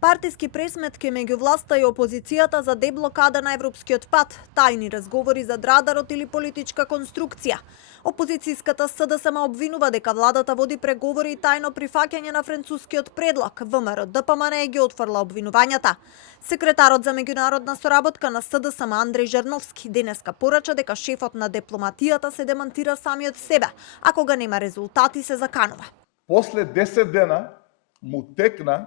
Партиски пресметки меѓу власта и опозицијата за деблокада на европскиот пат, тајни разговори за радарот или политичка конструкција. Опозицијската СДСМ обвинува дека владата води преговори и тајно прифаќање на францускиот предлог. ВМРО ДПМН ги отфрла обвинувањата. Секретарот за меѓународна соработка на СДСМ Андреј Жерновски денеска порача дека шефот на дипломатијата се демантира самиот себе, а кога нема резултати се заканува. После 10 дена му текна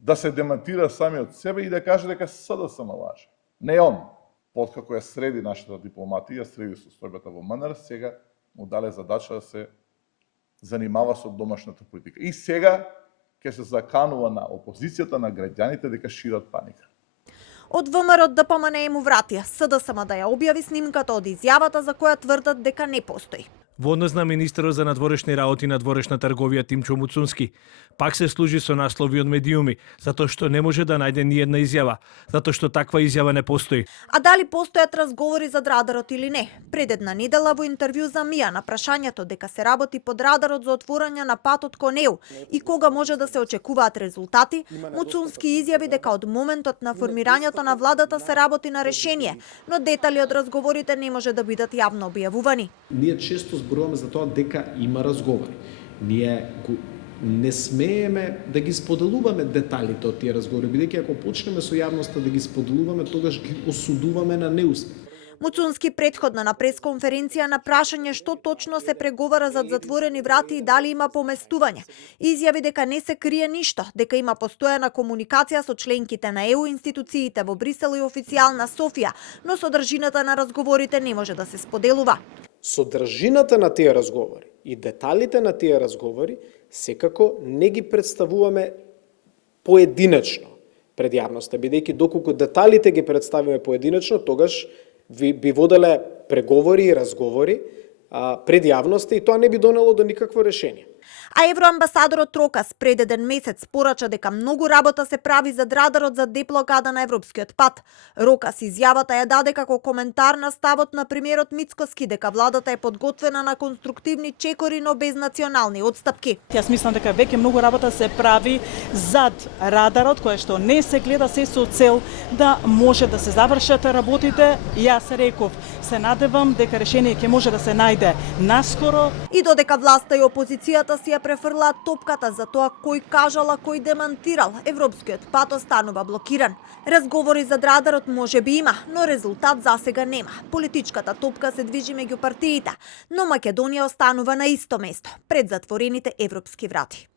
да се демантира самиот себе и да каже дека СДСМ лаже. Не он. Откако ја среди нашата дипломатија, среди состојбата во МНР, сега му дале задача да се занимава со домашната политика. И сега ќе се заканува на опозицијата, на граѓаните дека шират паника. Од ВМРО ДПМН му вратија СДСМ да ја објави снимката од изјавата за која тврдат дека не постои. Во однос на министерот за надворешни работи и надворешна трговија Тимчо Муцунски, пак се служи со наслови од медиуми, затоа што не може да најде ни една изјава, затоа што таква изјава не постои. А дали постојат разговори за радарот или не? Пред една недела во интервју за МИА на прашањето дека се работи под радарот за отворање на патот кон ЕУ и кога може да се очекуваат резултати, Муцунски изјави дека од моментот на формирањето на владата се работи на решение, но детали од разговорите не може да бидат јавно објавувани. Ние често зборуваме за тоа дека има разговори. Ние не смееме да ги споделуваме деталите од тие разговори, бидејќи ако почнеме со јавноста да ги споделуваме, тогаш ги осудуваме на неуспех. Муцунски претходно на пресконференција на прашање што точно се преговара зад затворени врати и дали има поместување, изјави дека не се крие ништо, дека има постојана комуникација со членките на ЕУ, институциите во Брисел и официјална Софија, но содржината на разговорите не може да се споделува. Содржината на тие разговори и деталите на тие разговори секако не ги представуваме поединечно пред јавноста, бидејќи доколку деталите ги представиме поединечно, тогаш би воделе преговори и разговори пред јавноста и тоа не би донело до никакво решение. А евроамбасадорот Рокас пред еден месец порача дека многу работа се прави за радарот за деблокада на европскиот пат. Рокас изјавата ја даде како коментар на ставот на премиерот Мицкоски дека владата е подготвена на конструктивни чекори, но без национални отстапки. Јас мислам дека веќе многу работа се прави зад радарот, кој што не се гледа се со цел да може да се завршат работите. Јас реков, се надевам дека решение ќе може да се најде наскоро. И додека власта и опозицијата си ја префрлаат топката за тоа кој кажал, а кој демантирал, европскиот пат останува блокиран. Разговори за радарот може би има, но резултат засега нема. Политичката топка се движи меѓу партиите, но Македонија останува на исто место, пред затворените европски врати.